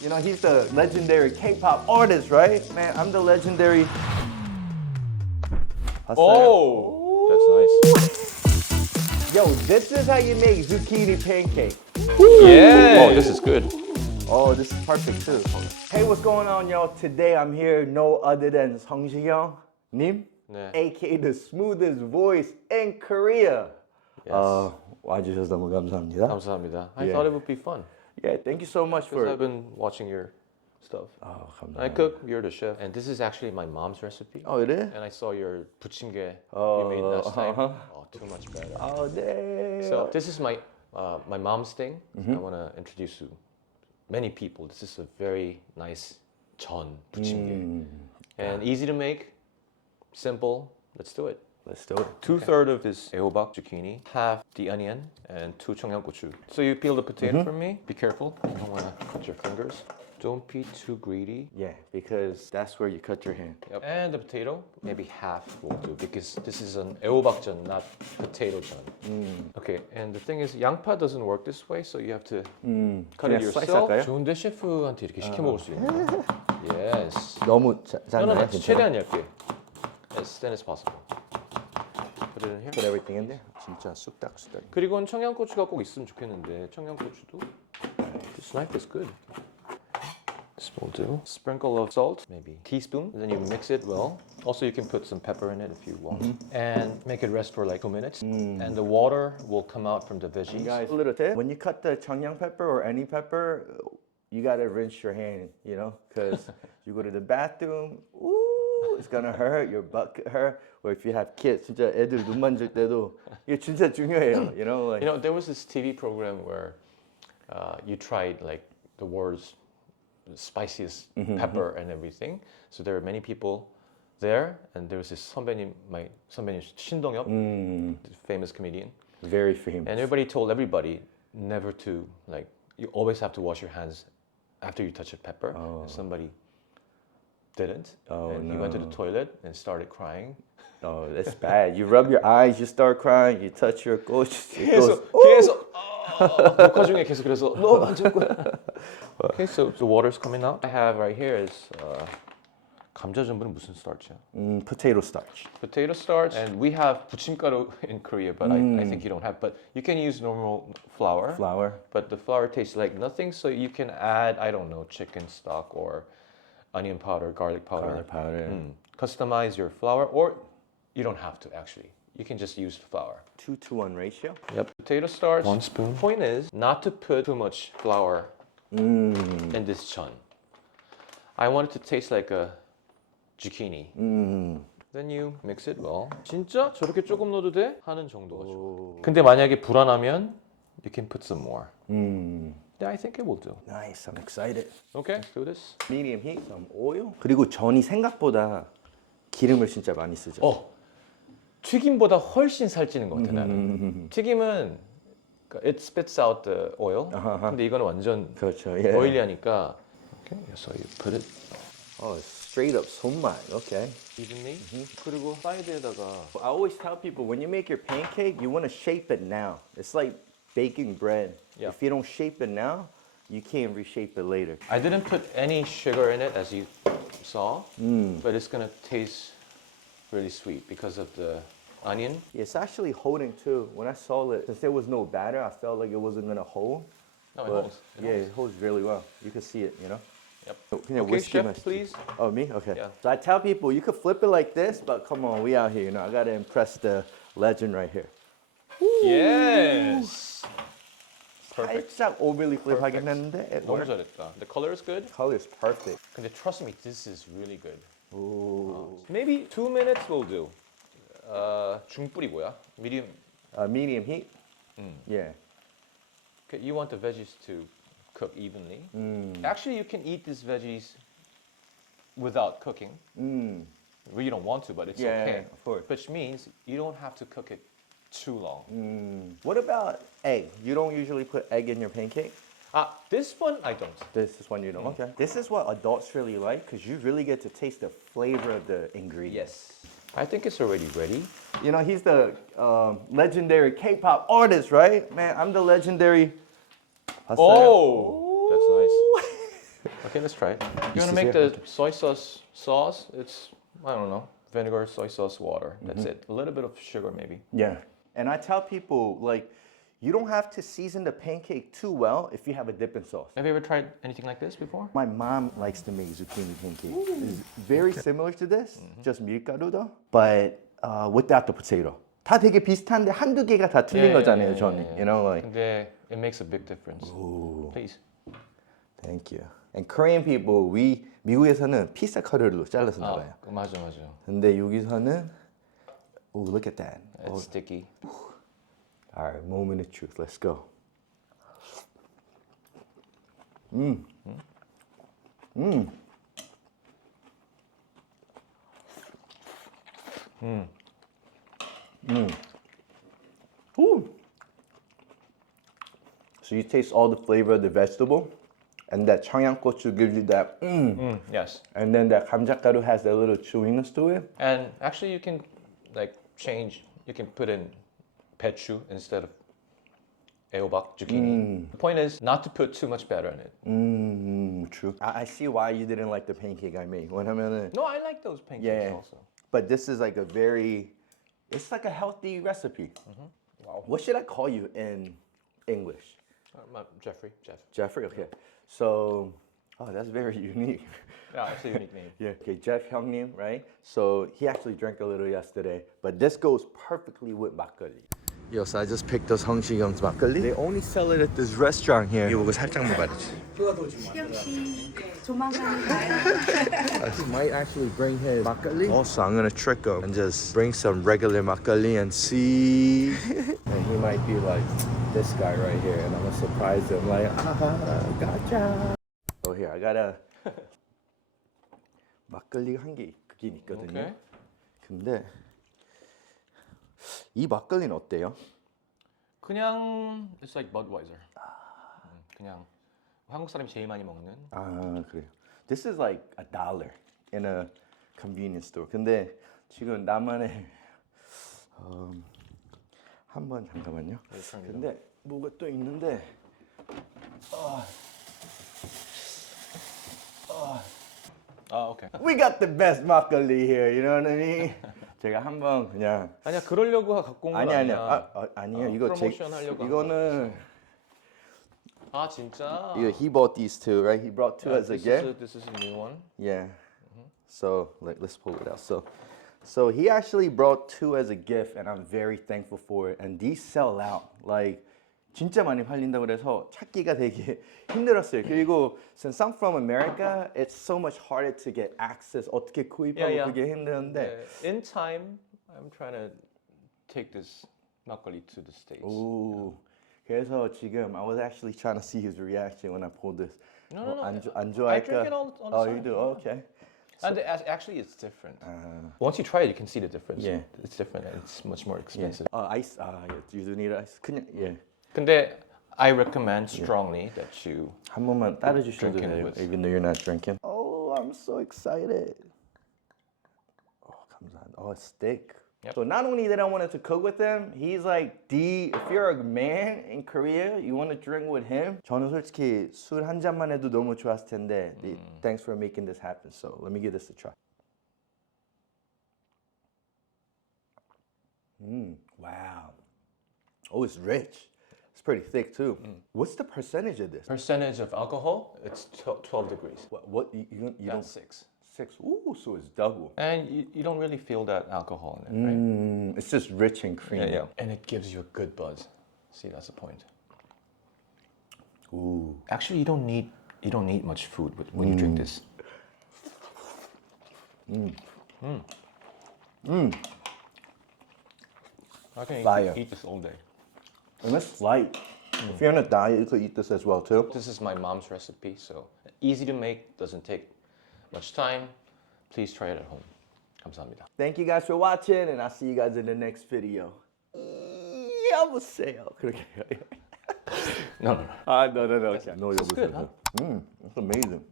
You know, he's the legendary K-pop artist, right? Man, I'm the legendary. Oh, that's nice. Yo, this is how you make zucchini pancake. Yeah. Oh, this is good. Oh, this is perfect too. Hey, what's going on, y'all? Today I'm here, no other than Sung Si-kyung 님, 네. aka the smoothest voice in Korea. Yes. 와주셔서 너무 감사합니다. 감사합니다. I Yeah. thought it would be fun. Yeah, thank you so much Because for. I've been watching your stuff. Oh, I 감사합니다. cook, you're the chef. And this is actually my mom's recipe. Oh, it is? And I saw your buchimge Oh, you made last time. uh-huh. Oh, too much better. Oh, damn. So this is my my mom's thing. I want to introduce to many people. This is a very nice 전 buchimge. And easy to make, simple. Let's do it. Let's do it. 2/3 of this 애호박 zucchini, half the onion, and 2 청양고추. So you peel the potato for me. Be careful. You don't want to cut your fingers. Don't be too greedy. Yeah, because that's where you cut your hand. Yep. And the potato, maybe half will do because this is an 애호박전, not potato 전. Okay, and the thing is, 양파 doesn't work this way, so you have to cut it 그냥 슬라이스 yourself. 할까요? 좋은데 셰프한테 이렇게 시켜 먹을 수 있는. Yes. 너무 No, 작나요? 최대한 얇게. As thin as possible. Put it in here. Put everything in there. 진짜 쑥닥쑥닥. 그리고 청양고추가 꼭 있으면 좋겠는데 청양고추도. This knife is good. This will do. Sprinkle of salt, maybe teaspoon. And then you mix it well. Also, you can put some pepper in it if you want, and make it rest for like 2 minutes. And the water will come out from the veggies. Guys, a little tip. When you cut the 청양 pepper or any pepper, you gotta rinse your hand, you know, because you go to the bathroom, ooh, it's gonna hurt, your butt could hurt. Or if you have kids, 진짜 애들 눈 만질 때도 이게 진짜 중요해요, you know. Like, You know, there was this TV program where you tried like the world's spiciest pepper and everything. So there were many people there, and there was this 선배님, my 선배님 신동엽, the famous comedian, very famous. and everybody told everybody never to like. You always have to wash your hands after you touch a pepper. And somebody didn't, and he went to the toilet and started crying. Oh, that's bad. You rub your eyes, you start crying. You touch your gosh, it goes. 계속 녹화 중에 계속 그래서 너 만졌고. Okay, so the water's coming out. I have right here is 감자 전분은 무슨 starch이야? Potato starch. Potato starch, and we have 부침가루 in Korea, but I think you don't have. But you can use normal flour. Flour. But the flour tastes like nothing, so you can add, I don't know, chicken stock or onion powder, garlic powder. Garlic powder. Customize your flour, or you don't have to actually. You can just use flour. 2-to-1 ratio. Yep. Potato starch. 1 spoon. Point is not to put too much flour in this chun. I want it to taste like a zucchini. Then you mix it well. 진짜 저렇게 조금 넣어도 돼? 하는 정도가 좋아. 근데 만약에 불안하면 you can put some more. Yeah, I think it will do. Nice. I'm excited. Okay, let's do this. Medium heat, some oil. 그리고 전이 생각보다 기름을 진짜 많이 쓰죠. 튀김보다 훨씬 살찌는 것 같아 나는. 튀김은 it spits out the oil. 근데 이거는 완전 그렇죠. Yeah. 오일리하니까. Okay, so you put it Oh, straight up 손맛. Okay. evenly. 그리고 사이드에다가 I always tell people when you make your pancake, you want to shape it now. It's like baking bread. Yeah. If you don't shape it now, you can't reshape it later. I didn't put any sugar in it as you saw, but it's gonna taste really sweet because of the onion. It's actually holding too. When I saw it, since there was no batter, I felt like it wasn't gonna hold. No, it But holds. it holds really well. You can see it, you know. Yep. So, 그냥 Okay, whiskey chef, mash. please. Oh, me? Okay. Yeah. So I tell people you could flip it like this, but come on, we out here, you know. I gotta impress the legend right here. Yes. Perfect. 살짝 overly flip 하긴 Perfect. 했는데 it 너무 worked. 잘했다. The color is good. Color is perfect. 근데 trust me, this is really good. Ooh. Maybe 2 minutes will do. 중불이 뭐야? Medium. Medium heat. Yeah. Okay, you want the veggies to cook evenly. Actually, you can eat these veggies without cooking. Well, you don't want to, but it's Yeah, okay. of course. Which means you don't have to cook it too long. What about egg? You don't usually put egg in your pancake? This one I don't. This is one you don't. Okay. This is what adults really like because you really get to taste the flavor of the ingredients. Yes. I think it's already ready. You know, he's the legendary K-pop artist, right? Man, I'm the legendary. Oh, that's nice. Okay, let's try it. You This want to is make it? the soy sauce? It's, I don't know, vinegar, soy sauce, water. That's it. A little bit of sugar maybe. Yeah. And I tell people, like, you don't have to season the pancake too well if you have a dipping sauce. Have you ever tried anything like this before? My mom likes to make zucchini pancake. It's very similar to this, just 밀가루 though, but without the potato. 다 되게 비슷한데 한두 개가 다 틀린 거잖아요, 저는. You know, like. 근데 it makes a big difference. Please. Thank you. And Korean people, 미국에서는 피자 커터로 잘라서 나와요. 맞아. 근데 여기서는, oh, look at that. It's sticky. All right, moment of truth. Let's go. Ooh. So you taste all the flavor of the vegetable, and that 청양고추 gives you that Yes. and then that 감자가루 has that little chewiness to it. And actually you can like change, you can put in pechu instead of 애호박, zucchini. The point is not to put too much batter in it. True. I see why you didn't like the pancake I made. No, I like those pancakes Yeah. also. But this is like a very, it's like a healthy recipe. Wow. What should I call you in English? Jeffrey. Jeffrey? Okay. So, oh, that's very unique. Yeah, it's a unique name. Yeah. Okay, Jeff 형님, right? So he actually drank a little yesterday, but this goes perfectly with makgeolli. Yo, so I just picked us Sung Si-kyung's makgeolli. They only sell it at this restaurant here. 이거 보고 살짝만 봐주지. 시경 씨 조만간 가요. He might actually bring his makgeolli. Also, I'm gonna trick him and just bring some regular makgeolli and see. And he might be like this guy right here, and I'm gonna surprise him like, gotcha. Oh, here I got a 막걸리 한 개 그긴 있거든요. Okay. 근데 이 막걸리는 어때요? 그냥 it's like Budweiser. 그냥 한국 사람이 제일 많이 먹는. 아 그래요. This is like $1 in a convenience store. 근데 지금 나만의 한번 잠깐만요. 근데 뭐가 또 있는데. Okay. We got the best 막걸리 here. You know what I mean? 제가 한번 그냥 아니야 그러려고 갖고 온 건 아니야. 아니에요. 이거 제 프로모션 하려고 한 이거는 아 진짜. 이거 he bought these two, right? He brought two as a gift. This is a new one. Yeah. So let's pull it out. So he actually brought two as a gift, and I'm very thankful for it. And these sell out. Like 진짜 많이 팔린다고 그래서 찾기가 되게 힘들었어요. 그리고 since I'm from America, it's so much harder to get access. 어떻게 구입하고 그게 힘든데. In time, I'm trying to take this 막걸리 to the States. 오. 그래서 지금 I was actually trying to see his reaction when I pulled this. No. 안 I 좋아할까? drink it all the Oh, time. you do? Okay. And actually, it's different. Once you try it, you can see the difference. Yeah. It's different and it's much more expensive. Ice. You do need ice. 그냥 근데 I recommend strongly that you 한 번만 따라 주셔도 Drinking 돼요. with- Even though you're not drinking. Oh, I'm so excited. Oh, 감사합니다. Oh, it's thick. Yep. So not only did I want to cook with him, he's like if you're a man in Korea, you want to drink with him. 저는 솔직히 술 한 잔만 해도 너무 좋았을 텐데. Thanks for making this happen. So let me give this a try. Wow. Oh, it's rich. It's pretty thick too. What's the percentage of this? percentage of alcohol, it's 12 degrees. What you don't That's 6. 6. Ooh, so it's double. And you don't really feel that alcohol in it, right? It's just rich and creamy. And it gives you a good buzz. See, that's the point. Ooh. Actually, you don't need much food when you drink this. I can Fire. eat this all day. And it's light. If you're on a diet, you could eat this as well too. This is my mom's recipe, so easy to make, doesn't take much time. Please try it at home. 감사합니다. Thank you guys for watching, and I'll see you guys in the next video. 여보세요. 그렇게. No. No. Okay. No, It's good, huh? It's amazing.